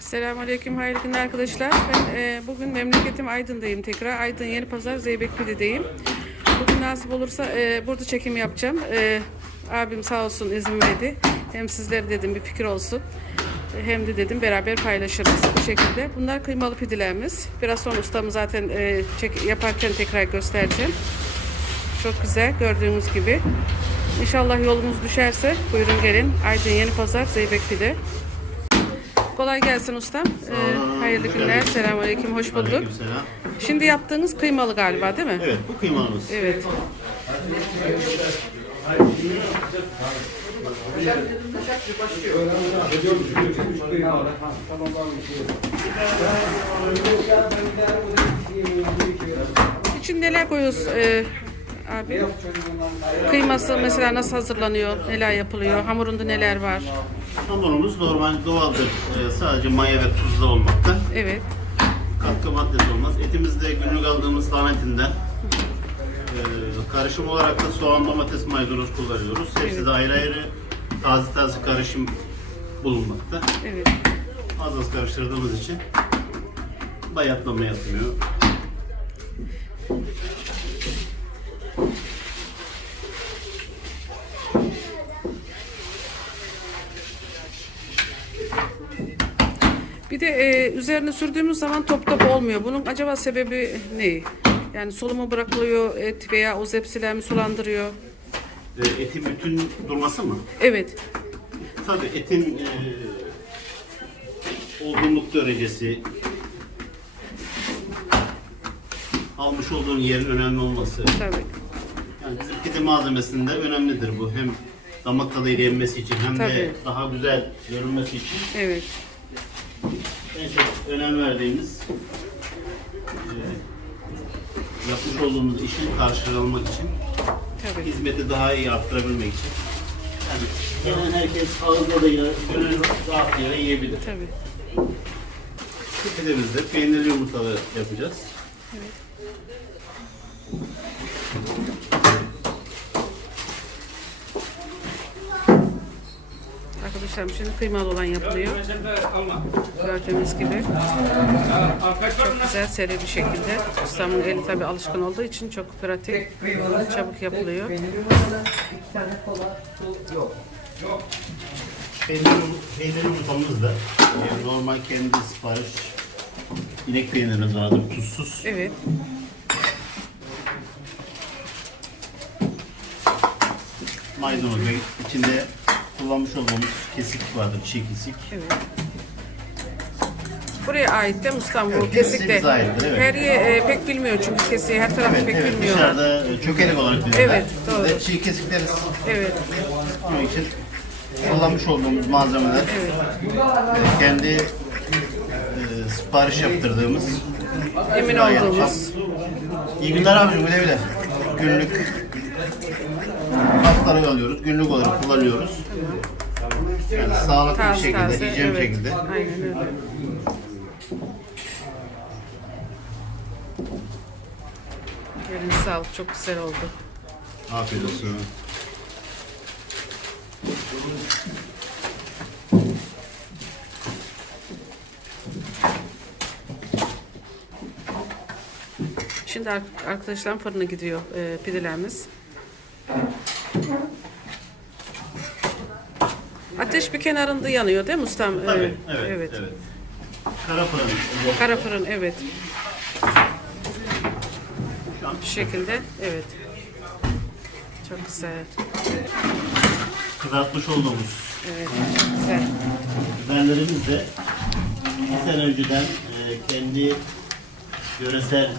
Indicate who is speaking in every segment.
Speaker 1: Selamünaleyküm, hayırlı günler arkadaşlar. Ben e, bugün memleketim Aydın'dayım tekrar. Aydın Yeni Pazar Zeybekli'deyim. Bugün nasip olursa e, burada çekim yapacağım. E, abim sağ olsun izin verdi. Hem sizlere dedim bir fikir olsun. E, Hem de dedim beraber paylaşırız bu şekilde. Bunlar kıymalı pidelerimiz. Biraz sonra ustamı zaten e, çek, yaparken tekrar göstereceğim. Çok güzel gördüğünüz gibi. İnşallah yolumuz düşerse buyurun gelin. Aydın Yeni Pazar Zeybek Pide. Kolay gelsin ustam. Ee, hayırlı günler. Selamünaleyküm. Hoş bulduk.
Speaker 2: Aleykümselam.
Speaker 1: Şimdi yaptığınız kıymalı galiba değil mi?
Speaker 2: Evet bu kıymamız.
Speaker 1: Evet. İçin neler koyuyoruz ee, abi? Kıyması mesela nasıl hazırlanıyor? Neler yapılıyor? Hamurunda neler var?
Speaker 2: Hamurumuz normal doğaldır. Ee, sadece maya ve tuzla olmakta.
Speaker 1: Evet.
Speaker 2: Katkı maddesi olmaz. Etimizde günlük aldığımız dana etinden. Ee, karışım olarak da soğan, domates, maydanoz kullanıyoruz. Hepsi de ayrı ayrı taze taze karışım bulunmakta.
Speaker 1: Evet.
Speaker 2: Az az karıştırdığımız için bayatlama yapmıyor.
Speaker 1: Bir de e, üzerine sürdüğümüz zaman top top olmuyor. Bunun acaba sebebi ne? Yani solumu bırakılıyor et veya o zepsiler mi sulandırıyor?
Speaker 2: Ee, etin bütün durması mı?
Speaker 1: Evet.
Speaker 2: Tabii etin e, olgunluk derecesi, almış olduğun yerin önemli olması.
Speaker 1: Tabii.
Speaker 2: Yani bizim pide malzemesinde önemlidir bu. Hem damak tadıyla yenmesi için hem de
Speaker 1: Tabii.
Speaker 2: daha güzel görünmesi için
Speaker 1: Evet.
Speaker 2: En çok önem verdiğimiz e, yapmış olduğumuz işin karşılanmak için,
Speaker 1: Tabii.
Speaker 2: hizmeti daha iyi arttırabilmek için. Yani gelen herkes ağızda da yine gönül rahatlığıyla yiyebilir.
Speaker 1: Tabii.
Speaker 2: Bu pidemizde peynirli yumurtalı yapacağız.
Speaker 1: Arkadaşlarım şimdi kıymalı olan yapılıyor. Gördüğünüz gibi. Çok güzel seri bir şekilde. Ustamın eli tabii alışkın olduğu için çok pratik. Çabuk yapılıyor.
Speaker 3: İki tane kola, su yok.
Speaker 2: Peynir, peynir yumurtamız da normal kendi sipariş inek peynirimiz vardır tuzsuz.
Speaker 1: Evet.
Speaker 2: Maydanoz ve içinde kullanmış olduğumuz kesik vardır, çiğ kesik.
Speaker 1: Evet. Buraya ait de ustam bu
Speaker 2: Evet,
Speaker 1: kesik de.
Speaker 2: aittir, evet.
Speaker 1: Her yer e, pek bilmiyor çünkü kesiği her tarafı
Speaker 2: Evet,
Speaker 1: pek
Speaker 2: evet
Speaker 1: bilmiyorlar.
Speaker 2: dışarıda e, çökelek olarak biliyorlar.
Speaker 1: Evet, doğru.
Speaker 2: De çiğ kesik deriz.
Speaker 1: Evet.
Speaker 2: Onun için kullanmış olduğumuz malzemeler
Speaker 1: Evet.
Speaker 2: e, kendi e, sipariş yaptırdığımız
Speaker 1: Emin olduğumuz.
Speaker 2: İyi günler abicim güle güle. Günlük haftalık alıyoruz. Günlük olarak kullanıyoruz. Yani sağlıklı bir
Speaker 1: Taze
Speaker 2: şekilde,
Speaker 1: taze.
Speaker 2: bir
Speaker 1: Evet.
Speaker 2: şekilde.
Speaker 1: Aynen öyle. Elinize sağlık. Çok güzel oldu.
Speaker 2: Afiyet olsun.
Speaker 1: Şimdi ar- arkadaşlarım fırına gidiyor e, pidelerimiz. Ateş bir kenarında yanıyor değil mi ustam?
Speaker 2: Tabii, evet, evet.
Speaker 1: evet.
Speaker 2: Kara fırın.
Speaker 1: Kara fırın evet.
Speaker 2: Şu
Speaker 1: şekilde evet. Çok güzel.
Speaker 2: kızartmış olduğumuz
Speaker 1: Evet. Çok güzel.
Speaker 2: biberlerimiz de bir sene önceden e, kendi yöresel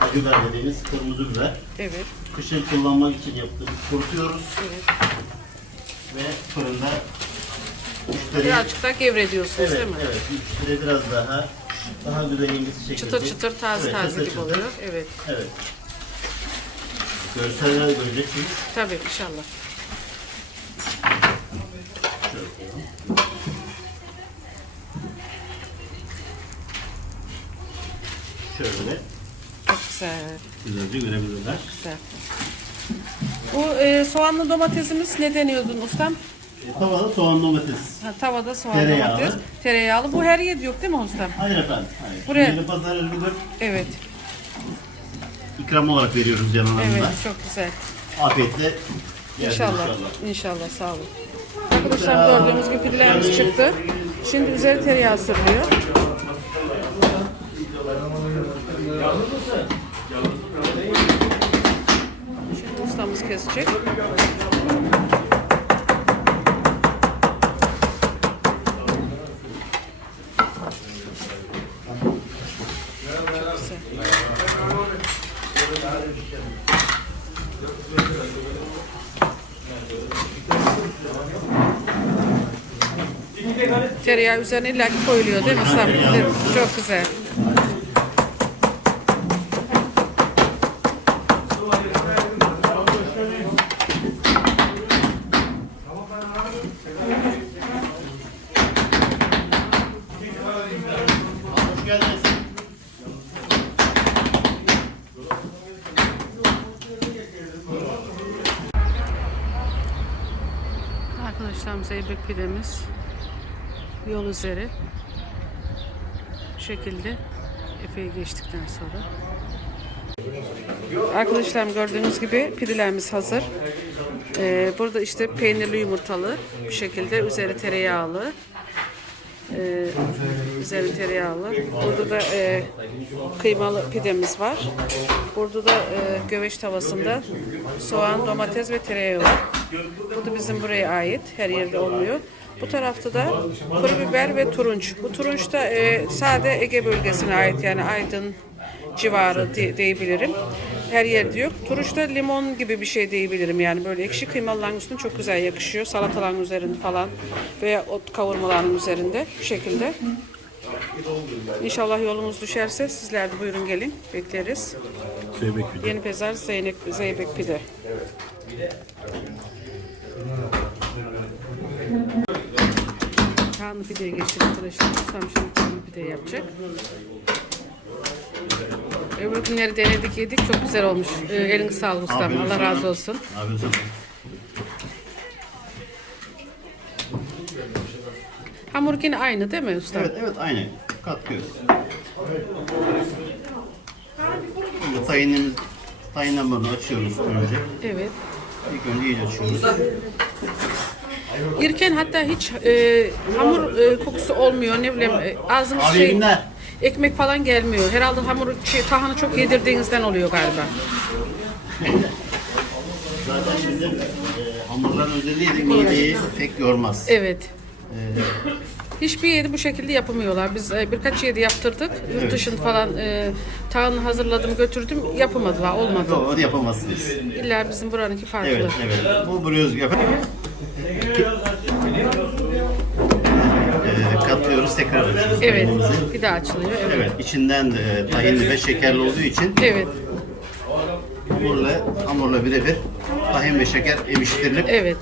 Speaker 2: acı biber dediğimiz kırmızı biber.
Speaker 1: Evet.
Speaker 2: Kışın kullanmak için yaptığımız kurutuyoruz
Speaker 1: Evet.
Speaker 2: Ve fırında müşteri
Speaker 1: Birazcık daha gevrediyorsunuz
Speaker 2: Evet,
Speaker 1: değil mi?
Speaker 2: evet. Müşteri biraz daha daha güzel yemesi şekilde.
Speaker 1: Çıtır çıtır taze
Speaker 2: Evet,
Speaker 1: taze gibi
Speaker 2: çıtır.
Speaker 1: oluyor. Evet.
Speaker 2: Evet. Görseller göreceksiniz.
Speaker 1: Tabii inşallah.
Speaker 2: Şöyle. Şöyle
Speaker 1: Çok güzel.
Speaker 2: güzelce görebilirler.
Speaker 1: Güzel. Bu e, soğanlı domatesimiz ne deniyordun ustam?
Speaker 2: E, tavada soğan domates.
Speaker 1: Ha, tavada soğan
Speaker 2: Tereyağlı.
Speaker 1: domates. Tereyağlı. Bu her yerde yok değil mi ustam?
Speaker 2: Hayır efendim. Hayır.
Speaker 1: Buraya-
Speaker 2: Yeni pazar özgüdür.
Speaker 1: Evet.
Speaker 2: İkram olarak veriyoruz Hanım'a.
Speaker 1: Evet çok güzel.
Speaker 2: Afiyetle yersiniz
Speaker 1: İnşallah. İnşallah sağ olun. Arkadaşlar gördüğünüz gibi pidelerimiz çıktı. Şimdi üzeri tereyağı sürülüyor. Kesecek. Tereyağı üzerine illa ki koyuluyor değil mi Çok güzel.
Speaker 2: Hoş geldiniz.
Speaker 1: Arkadaşlar zeybek pidemiz yol üzeri bu şekilde Efe'yi geçtikten sonra. Arkadaşlar gördüğünüz gibi pidelerimiz hazır. Ee, burada işte peynirli yumurtalı bu şekilde üzeri tereyağlı. Ee, üzeri tereyağlı. Burada da e, kıymalı pidemiz var. Burada da e, göveç tavasında soğan, domates ve tereyağı var. Bu da bizim buraya ait. Her yerde olmuyor. Bu tarafta da kuru biber ve turunç. Bu turunç da e, sade Ege bölgesine ait yani Aydın civarı di- diyebilirim. Her yerde yok. Turunç da limon gibi bir şey diyebilirim yani böyle ekşi kıymaların üstüne çok güzel yakışıyor. Salataların üzerinde falan veya ot kavurmaların üzerinde bu şekilde. İnşallah yolumuz düşerse sizler de buyurun gelin. Bekleriz.
Speaker 2: Zeybek pide.
Speaker 1: Yeni Pazar Zeynep Zeybek Pide. Kanlı pideye geçtik arkadaşlar. Ustam şimdi kanlı pide yapacak. Öbür günleri denedik yedik. Çok güzel olmuş. Ee, elin sağlık ustam. Allah razı olsun.
Speaker 2: Olsun.
Speaker 1: Hamur yine aynı değil mi ustam?
Speaker 2: Evet evet aynı. Katkı tayinimiz tayin hamurunu açıyoruz önce.
Speaker 1: Evet.
Speaker 2: İlk önce iyice açıyoruz.
Speaker 1: Yerken hatta hiç e, hamur e, kokusu olmuyor. Ne bileyim e, ağzımız şey ekmek falan gelmiyor. Herhalde hamur şey, tahanı çok yedirdiğinizden oluyor galiba.
Speaker 2: Zaten bizim e, hamurların özelliği de mideyi pek yormaz.
Speaker 1: Evet.
Speaker 2: E,
Speaker 1: Hiçbir yeri bu şekilde yapamıyorlar. Biz e, birkaç yeri yaptırdık. Yurt dışında falan e, tahanı hazırladım götürdüm. Yapamadılar. Olmadı.
Speaker 2: Onu yapamazsınız.
Speaker 1: İlla bizim buranınki farklı.
Speaker 2: Evet, evet. Bu buraya özgü efendim. Ee, katlıyoruz, tekrar açıyoruz
Speaker 1: Evet.
Speaker 2: tayinimizi.
Speaker 1: Bir daha açılıyor. Evet.
Speaker 2: Evet, içinden de tahinli ve şekerli olduğu için
Speaker 1: Evet.
Speaker 2: hamurla, hamurla birebir tahin ve şeker emiştirilip
Speaker 1: Evet.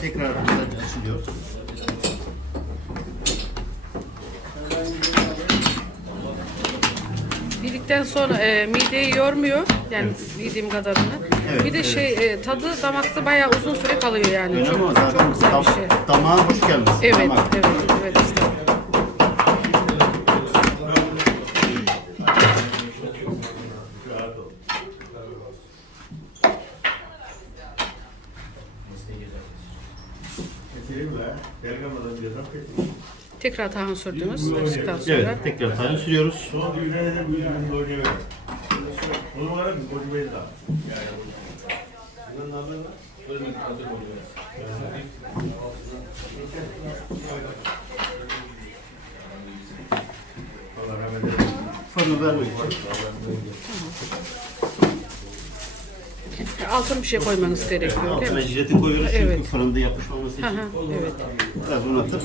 Speaker 2: tekrar açılıyor.
Speaker 1: Yedikten sonra e, mideyi yormuyor. Yani yediğim kadarını.
Speaker 2: Evet,
Speaker 1: bir de
Speaker 2: evet.
Speaker 1: şey e, tadı damakta bayağı uzun süre kalıyor yani.
Speaker 2: Öyle
Speaker 1: çok,
Speaker 2: zaten
Speaker 1: çok güzel bir şey.
Speaker 2: damağa hoş gelmesin.
Speaker 1: Evet,
Speaker 2: Damak.
Speaker 1: evet, evet işte. Tekrar tahan sürdünüz. Açtıktan sonra.
Speaker 2: Evet, tekrar tahin sürüyoruz. Fırını vermek için.
Speaker 1: Altın bir şey koymanız gerekiyor değil
Speaker 2: Altına
Speaker 1: mi?
Speaker 2: jiletin koyuyoruz çünkü
Speaker 1: Evet.
Speaker 2: fırında yapışmaması için.
Speaker 1: hı, evet.
Speaker 2: Biraz bunu atıp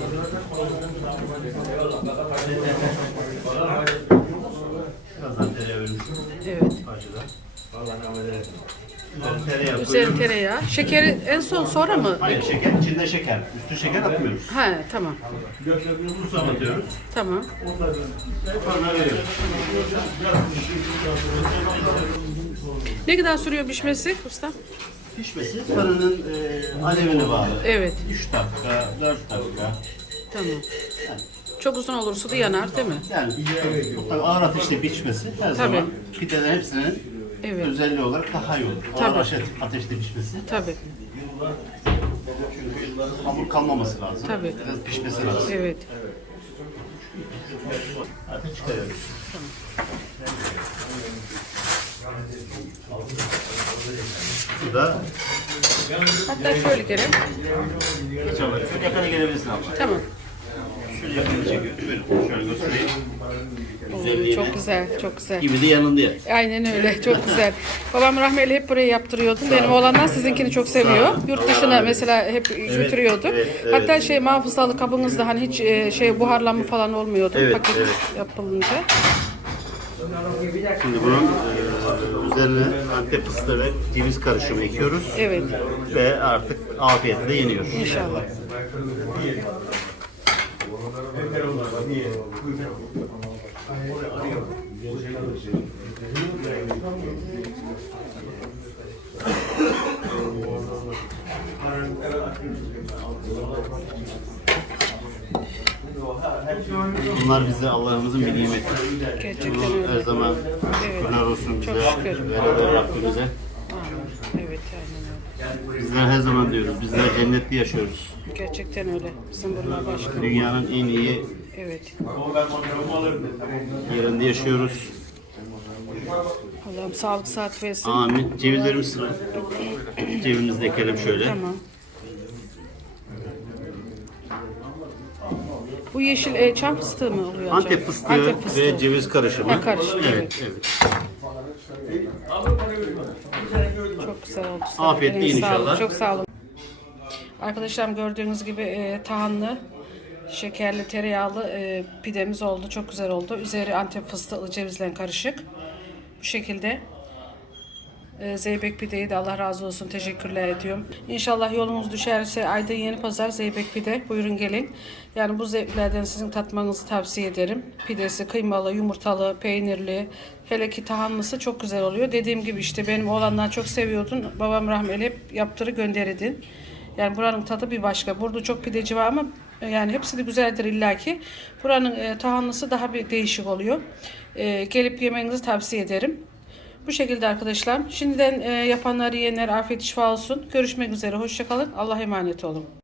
Speaker 2: Birazdan tereyağı vermişim.
Speaker 1: Evet.
Speaker 2: Parçadan. Üzerine tereyağı
Speaker 1: Üzeri
Speaker 2: koyuyoruz.
Speaker 1: tereyağı. Şekeri en son sonra mı?
Speaker 2: Hayır şeker, içinde şeker. Üstü şeker atmıyoruz.
Speaker 1: Ha tamam.
Speaker 2: Tuz atıyoruz.
Speaker 1: Tamam.
Speaker 2: Sonra veriyoruz.
Speaker 1: Ne kadar sürüyor pişmesi usta?
Speaker 2: Pişmesi fırının e, alevine bağlı.
Speaker 1: Evet.
Speaker 2: 3 dakika, 4 dakika.
Speaker 1: Tamam. Çok uzun olursa da yanar değil mi?
Speaker 2: Yani tabii ağır ateşte pişmesi her zaman pidelerin hepsinin
Speaker 1: Evet.
Speaker 2: özelliği olarak daha iyi olur. Ağır
Speaker 1: Tabii.
Speaker 2: ateşte, ateşte pişmesi.
Speaker 1: Tabii.
Speaker 2: Hamur kalmaması lazım.
Speaker 1: Tabii.
Speaker 2: Biraz pişmesi lazım.
Speaker 1: Evet.
Speaker 2: Artık çıkarıyoruz. Bu da
Speaker 1: Hatta şöyle gelin.
Speaker 2: geç alır. Şöyle yakına gelebilirsin abla.
Speaker 1: Tamam.
Speaker 2: Şöyle yakına çekiyor. Buyurun şöyle göstereyim.
Speaker 1: Oo,
Speaker 2: Güzelliğini.
Speaker 1: çok güzel, çok güzel.
Speaker 2: Gibi de yanında yer.
Speaker 1: Aynen öyle, çok güzel. Babam rahmetli hep burayı yaptırıyordu. Benim oğlanlar sizinkini çok seviyor. Yurt dışına mesela hep götürüyordu.
Speaker 2: evet, evet.
Speaker 1: Hatta şey mahpusalı kabınızda hani hiç e, şey buharlanma falan olmuyordu
Speaker 2: Evet,
Speaker 1: paket
Speaker 2: evet.
Speaker 1: yapılınca.
Speaker 2: Şimdi bunun e, üzerine antep fıstığı ve ceviz karışımı ekiyoruz.
Speaker 1: Evet,
Speaker 2: Ve artık afiyetle yeniyor.
Speaker 1: inşallah.
Speaker 2: Bunlar bize Allah'ımızın bir nimeti.
Speaker 1: Gerçekten
Speaker 2: Bunu
Speaker 1: öyle.
Speaker 2: her zaman şükürler olsun
Speaker 1: Çok
Speaker 2: bize
Speaker 1: şükür.
Speaker 2: ve de Rabbimize.
Speaker 1: Evet, aynen öyle.
Speaker 2: Bizler her zaman diyoruz, bizler cennetli yaşıyoruz.
Speaker 1: Gerçekten öyle. Bizim bunlar başka.
Speaker 2: Dünyanın en iyi
Speaker 1: Evet.
Speaker 2: yerinde yaşıyoruz.
Speaker 1: Allah'ım sağlık saat versin.
Speaker 2: Amin. Cevizlerimiz sıra. Cevizimizi de ekelim şöyle.
Speaker 1: Tamam. Bu yeşil e, çam fıstığı mı oluyor?
Speaker 2: Antep
Speaker 1: acaba?
Speaker 2: fıstığı,
Speaker 1: Antep fıstığı.
Speaker 2: ve ceviz karışımı.
Speaker 1: Ha, karışım,
Speaker 2: Evet, evet.
Speaker 1: Çok güzel oldu.
Speaker 2: Afiyetle
Speaker 1: Elinize
Speaker 2: inşallah.
Speaker 1: sağlık, Çok sağ olun. Arkadaşlarım gördüğünüz gibi e, tahanlı, şekerli, tereyağlı e, pidemiz oldu. Çok güzel oldu. Üzeri antep fıstıklı cevizle karışık. Bu şekilde. E, Zeybek pideyi de Allah razı olsun teşekkürler ediyorum. İnşallah yolunuz düşerse Aydın Yeni Pazar Zeybek pide buyurun gelin. Yani bu zevklerden sizin tatmanızı tavsiye ederim. Pidesi kıymalı, yumurtalı, peynirli, hele ki tahanlısı çok güzel oluyor. Dediğim gibi işte benim oğlanlar çok seviyordun. Babam rahmetli hep yaptırı gönderirdin. Yani buranın tadı bir başka. Burada çok pideci var ama yani hepsi de güzeldir illaki. Buranın e, tahanlısı daha bir değişik oluyor. E, gelip yemenizi tavsiye ederim. Bu şekilde arkadaşlar. Şimdiden e, yapanlar yiyenler afiyet şifa olsun. Görüşmek üzere. Hoşçakalın. Allah'a emanet olun.